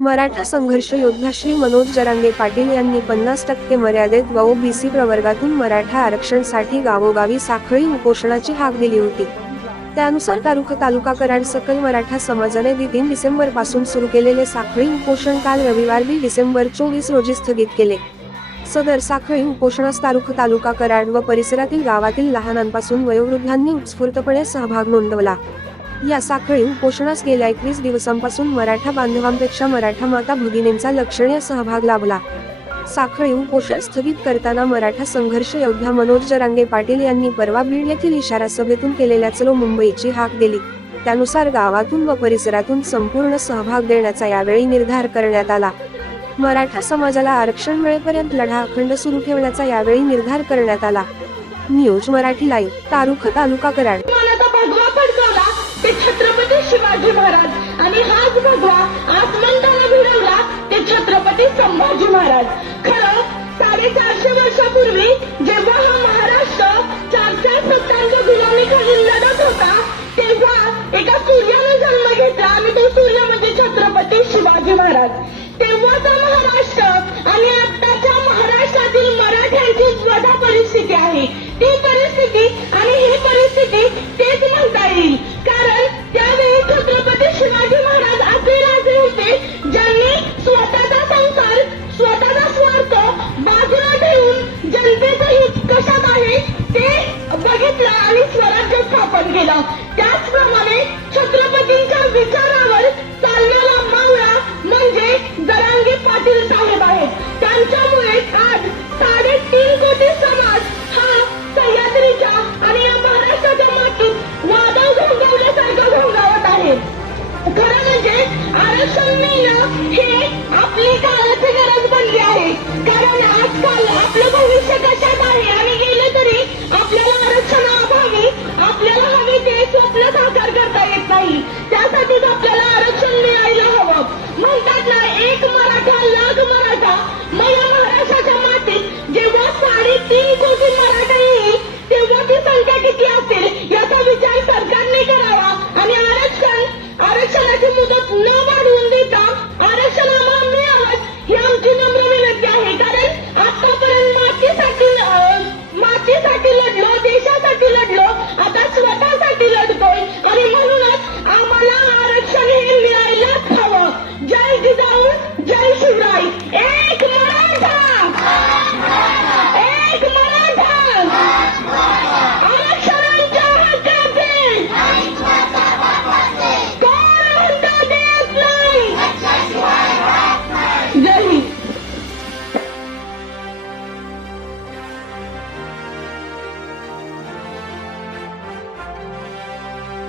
मराठा संघर्ष योद्धा श्री मनोज जरांगे पाटील यांनी पन्नास टक्के मर्यादेत व ओबीसी प्रवर्गातून मराठा आरक्षणसाठी गावोगावी साखळी उपोषणाची हाक दिली होती. त्यानुसार तालुका तालुका कराड सकल मराठा समाजाने तीन डिसेंबरपासून सुरू केलेले साखळी उपोषण काल रविवार बी डिसेंबर चोवीस रोजी स्थगित केले. सदर साखळी उपोषणास तारुख तालुका कराड व परिसरातील गावातील लहानांपासून वयोवृद्धांनी उत्स्फूर्तपणे सहभाग नोंदवला. या साखळी उपोषणास गेल्या एकवीस दिवसांपासून मराठा बांधवांपेक्षा मराठा माता भगिनींचा लक्षणीय सहभाग लाभला. साखळी उपोषण स्थगित करताना मराठा संघर्ष योद्धा मनोज जरांगे पाटील यांनी परवा बीड येथील इशारा सभेतून केलेल्या चलो मुंबईची हाक दिली. त्यानुसार गावातून व परिसरातून संपूर्ण सहभाग देण्याचा यावेळी निर्धार करण्यात आला. मराठा समाजाला आरक्षण मिळेपर्यंत लढा अखंड सुरू ठेवण्याचा यावेळी निर्धार करण्यात आला. न्यूज मराठी लाईव्ह तारुख तालुका कराड. ते छत्रपती शिवाजी महाराज. आणि हाच भगवा आसमंताला भिडवला ते छत्रपती संभाजी महाराज. खरं साडेचारशे वर्षापूर्वी जेव्हा हा महाराष्ट्र चारशे सत्तांच्या गुलामीखाली लढत होता तेव्हा एका सूर्याने जन्म घेतला आणि तो सूर्य म्हणजे छत्रपती शिवाजी महाराज. तेव्हाचा महाराष्ट्र आणि आत्ताच्या महाराष्ट्रातील मराठ्यांची स्वतः परिस्थिती आहे. स्थापन केलं. त्याचप्रमाणे छत्रपतींच्या विचारावर चाललेला मावळा म्हणजे जरांगे पाटील साहेब आहेत. त्यांच्यामुळे आज साडेतीन कोटी समाज हा सह्याद्रीच्या आणि या महाराष्ट्राच्या मातीत वादळ घोंगवल्यासारखं घोंगावत आहे. खरं म्हणजे आरक्षण मिळणं हे आपली काळाची गरज बनली आहे. कारण आजकाल आपलं भविष्य नाही त्यासाठीच आपल्याला आरक्षण मिळायला हवं. म्हणतात ना एक मराठा लाख मराठा. मग या महाराष्ट्राच्या मातीत जेव्हा साडेतीन कोटी मराठा येईल तेव्हा ती संख्या किती असेल याचा विचार सरकारने करावा. आणि आरक्षण आरक्षणाची मुदत न वाढवून देता